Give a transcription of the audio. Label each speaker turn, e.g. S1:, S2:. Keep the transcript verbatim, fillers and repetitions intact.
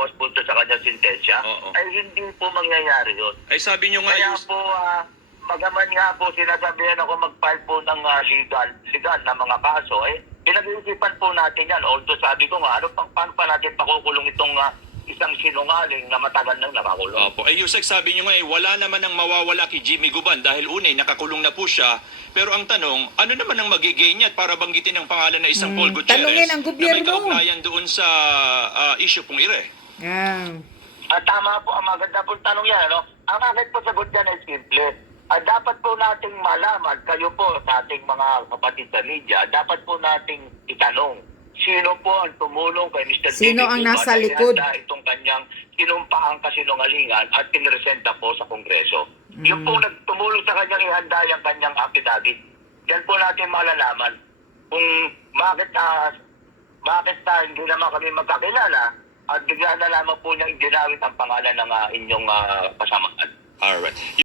S1: bawas po ito sa kanyang sintensya,
S2: Oo.
S1: ay hindi po mangyayari yun.
S2: Ay sabi nyo nga,
S1: Kaya
S2: Yus-
S1: po, uh, magaman nga po sinasabihan ako mag-file po ng uh, legal, legal na mga kaso, eh, pinag-iisipan po natin yan. Although sabi ko nga, ano pang paano pa natin pakukulong itong uh, isang sinungaling na matagal nang nakakulong.
S2: Opo. Eh, Yusek, sabi nyo nga eh, wala naman ang mawawala kay Jimmy Guban dahil unay, nakakulong na po siya. Pero ang tanong, ano naman ang magiging niya para banggitin ang pangalan na isang
S3: Hmm,
S2: Paul Gutierrez
S3: tanungin ang
S2: na may
S3: gobyerno.
S2: kaugnayan doon sa ah, issue pong ire?
S3: Ah.
S1: At tama po, ang maganda po tanong yan, ano? Ang akin po sagot yan ay simple. At dapat po nating malaman, kayo po sa ating mga kapatid sa media, dapat po nating itanong, sino po ang tumulong kay Mister
S3: Sino ang nasa likod?
S1: Itong kanyang sinumpaang kasinungalingan at pinresenta po sa Kongreso.
S3: Mm.
S1: Yung po nagtumulong sa kanyang ihanda yung kanyang affidavit. Yan po natin malalaman kung bakit uh, bakit uh, hindi naman kami magkakilala at bigla na lamang po niyang ginawit ang pangalan ng uh, inyong uh, kasamaan.
S2: Alright.